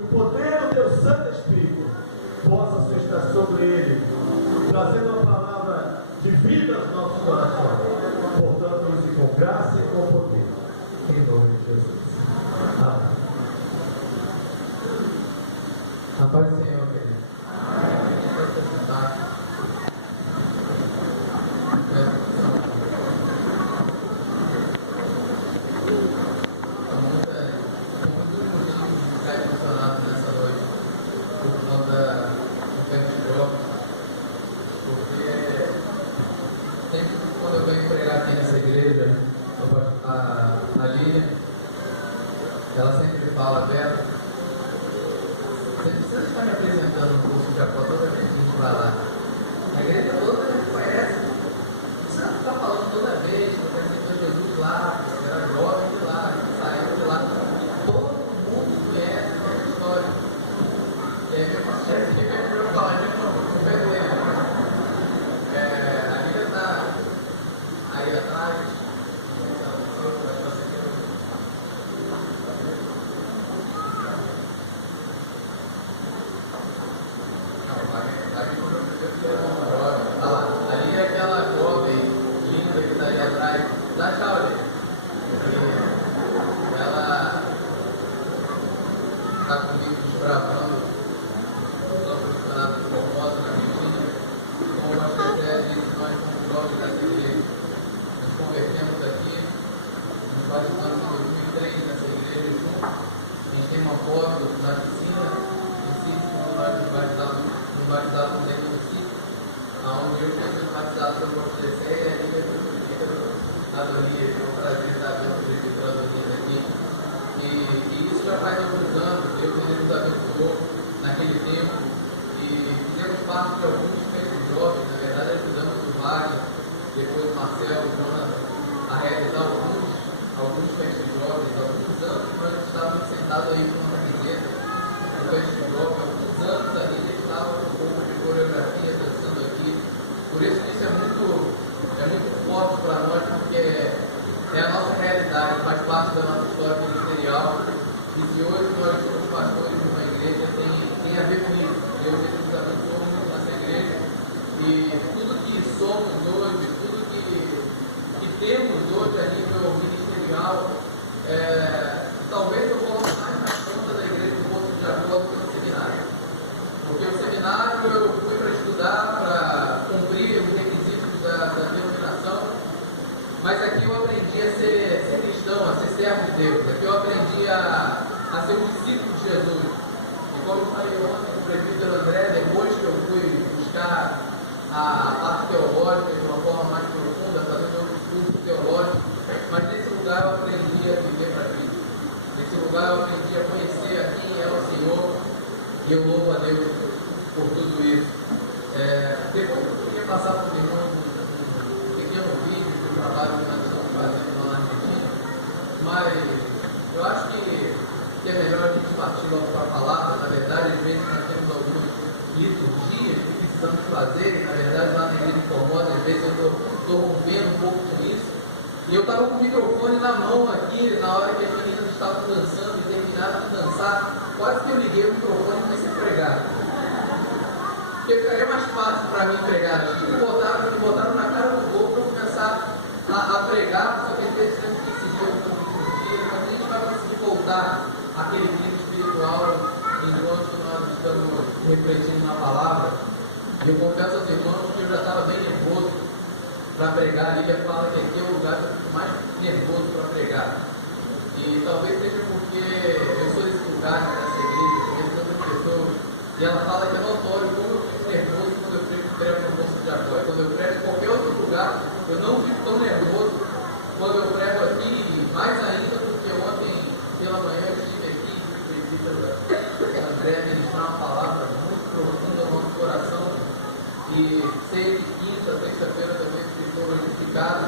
o poder do teu Santo Espírito possa se estar sobre ele, trazendo uma palavra de vida aos nossos corações. Portanto, use com graça e com poder. Em nome de Jesus. Amém. A paz do Senhor, querido. Pode se sentar. Ela sempre fala, Beto, você precisa estar me apresentando no curso de Jacó toda vez que a gente vai lá. A igreja toda a gente conhece. Não precisa ficar falando toda vez, que apresentou Jesus lá, que era jovem de lá, que saiu de lá. Todo mundo conhece essa história. E aí eu faço chefe de vez eu falar, gente, não perdoe. A Bíblia está aí atrás. Ali é aquela jovem linda que está ali atrás. Dá tchau, gente. Ela está comigo desbravando o campeonato de Formosa na Virgínia. Como o pastor Zé disse, nós somos jovens dessa igreja. Nos convertemos aqui, nos batizamos em 2003 nessa igreja juntos. A gente tem uma foto na piscina, no sítio, quando nós nos batizamos dentro do sítio, onde eu tinha sido batizado pelo pastor Zé e ali eu a Adonias, é um prazer estar vendo o presbítero Adonias aqui. E isso já faz alguns anos, Deus nos abençoou naquele tempo e fizemos parte de alguns centros jovens, na verdade ajudamos o Wagner, depois o Marcelo, o Jonas, a realizar alguns centros jovens. Há alguns anos nós estávamos sentados aí com uma camiseta do centro jovem, alguns anos ali eles estavam com um pouco de coreografia dançando aqui. Por isso que isso é muito forte para nós, porque é a nossa realidade, faz parte da nossa história ministerial. E se hoje nós somos pastores de uma igreja, tem a ver com isso. Deus nos abençoou muito nessa igreja. E tudo que somos hoje, tudo que temos hoje a nível ministerial, talvez eu coloque mais na conta da igreja do Porto de Jacó do que no seminário. Porque o seminário eu fui para estudar, para cumprir os requisitos da denominação, mas aqui eu aprendi a ser cristão, a ser servo de Deus. Aqui eu aprendi a ser um discípulo de Jesus. E como eu falei ontem, o presbítero André, depois que eu fui buscar a parte teológica de uma forma mais profunda, fazendo outros cursos teológicos, mas nesse lugar eu aprendi a viver para Cristo. Nesse lugar eu aprendi a conhecer a quem é o Senhor, e eu louvo a Deus por tudo isso. Depois eu queria passar para os irmãos um pequeno vídeo do trabalho que nós estamos fazendo lá na Argentina, mas eu acho que é melhor a gente partir logo para a palavra. Na verdade, às vezes nós temos algumas liturgias que precisamos fazer, e na verdade lá na igreja de Formosa, às vezes eu estou rompendo um pouco com isso. E eu estava com o microfone na mão aqui, na hora que as meninas estavam dançando e terminaram de dançar, quase que eu liguei o microfone e comecei a pregar. Porque ficaria mais fácil para mim pregar. Acho que me botaram na cara do gol para eu começar a pregar, só que às vezes a gente tem que seguir alguns dias, mas a gente vai conseguir voltar àquele clima espiritual enquanto nós estamos refletindo na palavra. E eu confesso aos irmãos que eu já estava bem nervoso para pregar. A Lídia fala que aqui é o lugar que eu fico mais nervoso para pregar. E talvez seja porque eu sou desse lugar, nessa igreja, conheço tantas pessoas, e ela fala que é notório como eu fico nervoso quando eu prego no Porto de Jacó. E quando eu prego em qualquer outro lugar, eu não fico tão nervoso quando eu prego aqui, e mais ainda porque ontem pela manhã eu estive aqui, o André ministrar uma palavra muito profunda no nosso coração. E sei que quinta, sexta-feira também ficou glorificado.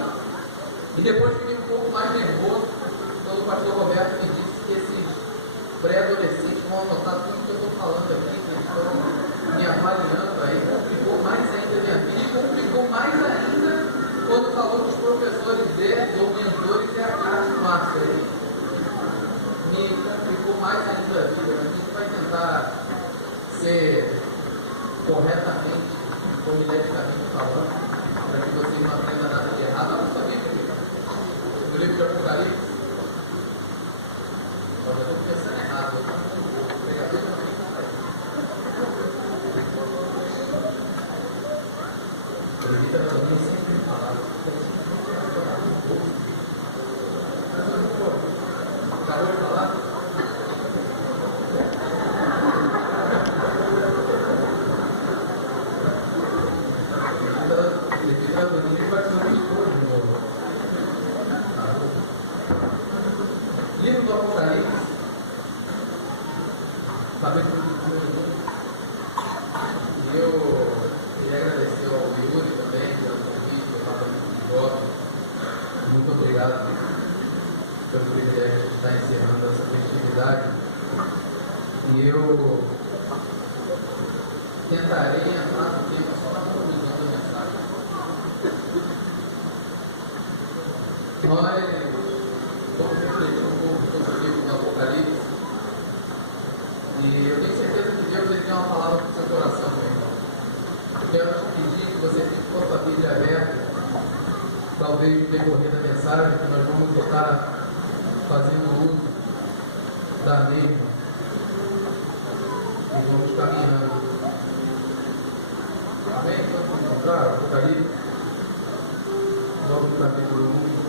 E depois fiquei um pouco mais nervoso quando o pastor Roberto me disse que esses pré-adolescentes vão anotar tudo que eu estou falando aqui, que eles estão me avaliando aí. Complicou mais ainda a minha vida e complicou mais ainda quando falou que os professores deles ou mentores é a cara do Márcio aí. Me complicou mais ainda a vida, mas a gente vai tentar corretamente, homileticamente falando, para que vocês não aprendam nada de errado. Não sabia que no livro de Apocalipse, eu estou pensando errado, o pregador também. O Levita também sempre falava, acabou de falar? Livro do Apocalipse, capítulo 1. Eu queria agradecer ao Yuri também pelo convite, pelo departamento de jovens. Muito obrigado pelo privilégio de estar encerrando essa festividade. E eu tentarei entrar no tema só na conclusão da mensagem. Nós vamos refletir um pouco sobre o livro do Apocalipse. E eu tenho certeza que Deus ele tem uma palavra para o seu coração, meu irmão. Eu quero te pedir que você fique com a sua Bíblia aberta, talvez no decorrer da mensagem, que nós vamos estar fazendo uso da mesma. E vamos caminhando. Amém? Vamos encontrar Apocalipse, logo no capítulo 1.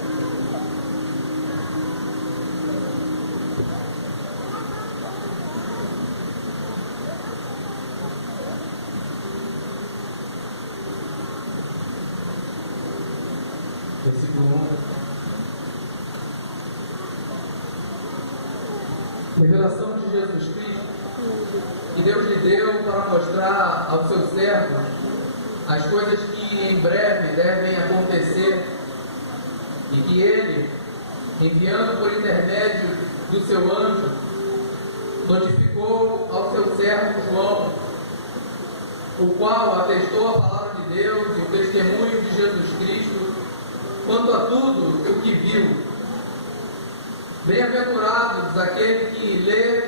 Versículo 1. Revelação de Jesus Cristo, que Deus lhe deu para mostrar aos seus servos as coisas que em breve devem acontecer, e que Ele, enviando por intermédio do seu anjo, notificou ao seu servo João, o qual atestou a palavra de Deus e o testemunho de Jesus Cristo quanto a tudo o que viu. Bem-aventurados aquele que lê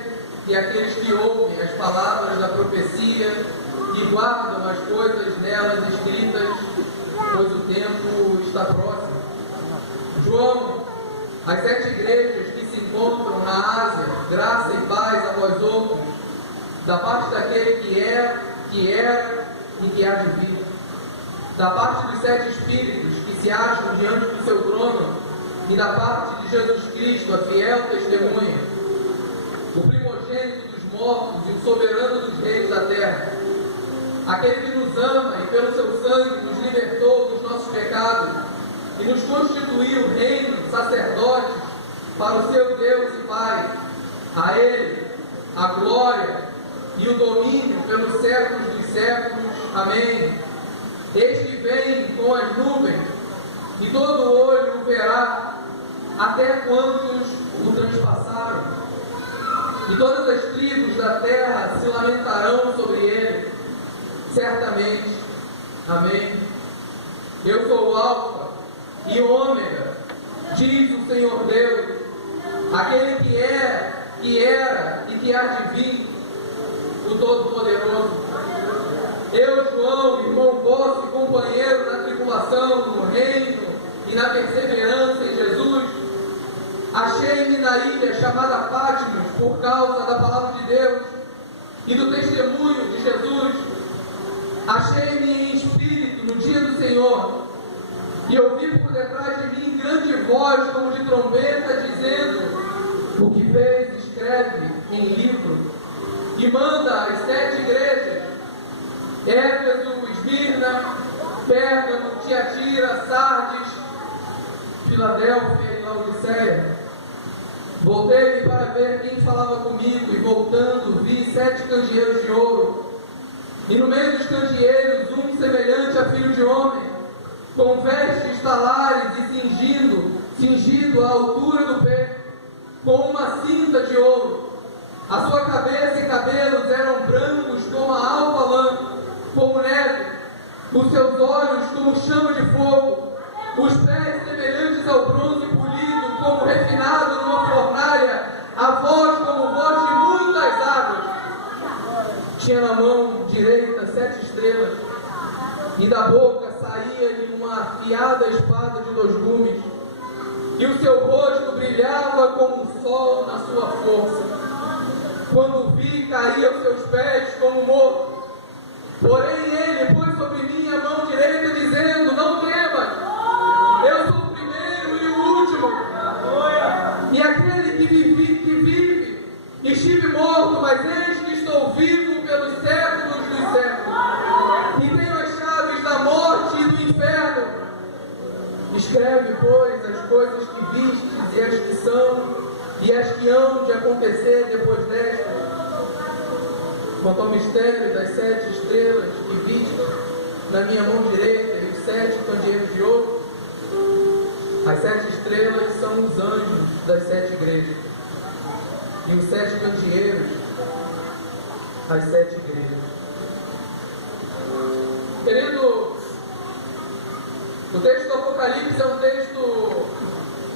e aqueles que ouvem as palavras da profecia e guardam as coisas nelas escritas, pois o tempo está próximo. João, as 7 igrejas que se encontram na Ásia, graça e paz a vós outros, da parte daquele que é, que era e que há de vir, da parte dos 7 espíritos que se acham diante do seu trono, e da parte de Jesus Cristo, a fiel testemunha, o primogênito dos mortos e o soberano dos reis da terra, aquele que nos ama e pelo seu sangue nos libertou dos nossos pecados e nos constituiu reino, sacerdotes para o seu Deus e Pai. A Ele a glória e o domínio pelos séculos dos séculos. Amém. Este vem com as nuvens, e todo olho o verá, até quantos o transpassaram. E todas as tribos da terra se lamentarão sobre ele, certamente. Amém. Eu sou o Alfa e o Ômega, diz o Senhor Deus, aquele que é, que era e que há de vir, o Todo-Poderoso. Eu, João, irmão vosso e companheiro na tribulação, no reino e na perseverança em Jesus, achei-me na ilha chamada Patmos por causa da palavra de Deus e do testemunho de Jesus. Achei-me em espírito no dia do Senhor, e ouvi por detrás de mim grande voz como de trombeta, dizendo: o que vês, escreve em livro, e manda às 7 igrejas, Éfeso, Esmirna, Pérgamo, Tiatira, Sardes, Filadélfia e Laodiceia. Voltei-me para ver quem falava comigo, e voltando vi 7 candeeiros de ouro, e no meio dos candeeiros um semelhante a filho de homem, com vestes talares e cingido à altura do peito, com uma cinta de ouro. A sua cabeça e cabelos eram brancos como a alva lã, como neve, os seus olhos como chama de fogo, os pés semelhantes ao bronze polido, como refinado numa fornalha, a voz como voz de muitas águas. Tinha na mão direita 7 estrelas, e da boca saía-lhe uma afiada espada de 2 gumes, e o seu rosto brilhava como o sol na sua força. Quando o vi, caí aos seus pés como morto. Porém ele pôs sobre mim a mão direita, dizendo: não temas, eu sou o primeiro e o último, e aquele que vive. Estive morto, mas eis que estou vivo pelos séculos dos séculos, e tenho as chaves da morte e do inferno. Escreve, pois, as coisas que vistes, e as que são, e as que hão de acontecer depois destas. Quanto ao mistério das 7 estrelas que viste na minha mão direita e os 7 candeeiros de ouro, as 7 estrelas são os anjos das 7 igrejas, e os 7 candeeiros, as 7 igrejas. Querido, o texto do Apocalipse é um texto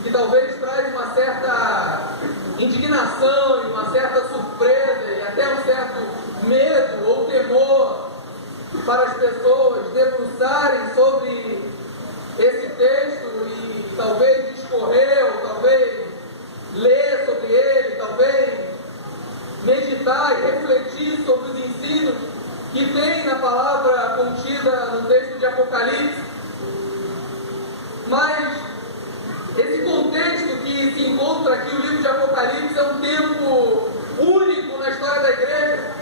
que talvez traz uma certa indignação e uma certa surpresa e até um certo medo ou temor para as pessoas debruçarem sobre esse texto e talvez discorrer, ou talvez ler sobre ele, talvez meditar e refletir sobre os ensinos que tem na palavra contida no texto de Apocalipse. Mas esse contexto que se encontra aqui, o livro de Apocalipse, é um tempo único na história da igreja.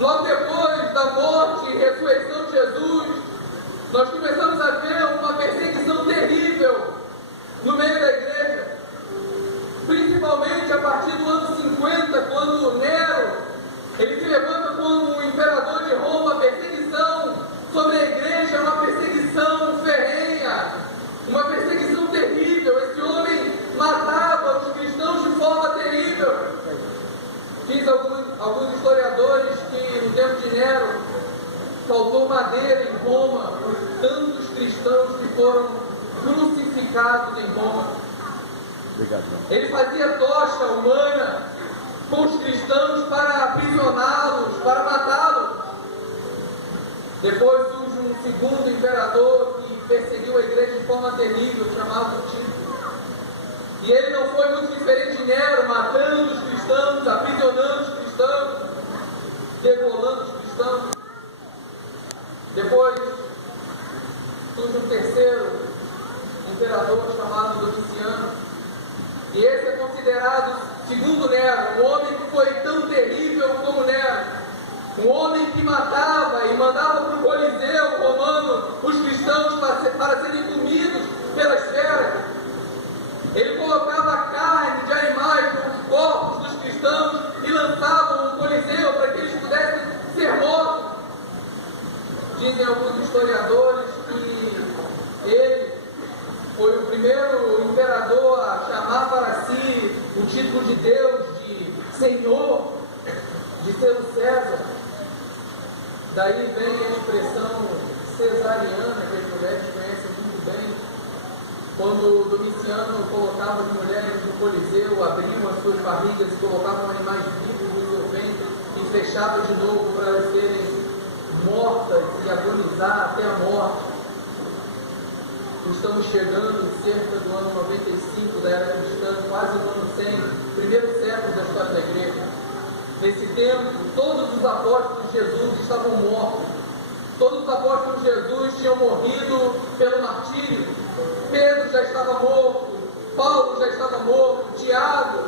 Logo depois da morte e ressurreição de Jesus, nós começamos a ver uma perseguição terrível no meio da igreja, principalmente a partir do ano 50, quando Nero ele se levanta como o imperador de Roma. A perseguição sobre a igreja é uma perseguição ferrenha, uma perseguição terrível. Esse homem matava os cristãos de forma terrível. Diz alguns historiadores que no tempo de Nero faltou madeira em Roma por tantos cristãos que foram crucificados em Roma. Ele fazia tocha humana com os cristãos para aprisioná-los, para matá-los. Depois surge um segundo imperador que perseguiu a igreja de forma terrível, chamado Tito. E ele não foi muito diferente de Nero, matando os cristãos, aprisionando os cristãos, degolando os cristãos. Depois surge um terceiro imperador chamado Domiciano. E esse é considerado, segundo Nero, um homem que foi tão terrível como Nero. Um homem que matava e mandava para o Coliseu romano os cristãos para serem comidos pelas feras. Ele colocava a carne de animais nos corpos dos cristãos e lançava no Coliseu para que eles pudessem ser mortos. Dizem alguns historiadores que ele foi o primeiro imperador a chamar para si o título de Deus, de Senhor, de ser o César. Daí vem a expressão cesariana, que as mulheres conhecem muito bem, quando Domiciano colocava as mulheres no Coliseu, abriam as suas barrigas e colocavam animais vivos no seu ventre e fechava de novo para elas serem mortas e agonizar até a morte. Estamos chegando cerca do ano 95 da era cristã, quase no ano 100, primeiro século da história da igreja. Nesse tempo, todos os apóstolos de Jesus estavam mortos. Todos os apóstolos de Jesus tinham morrido pelo martírio. Pedro já estava morto, Paulo já estava morto, Tiago,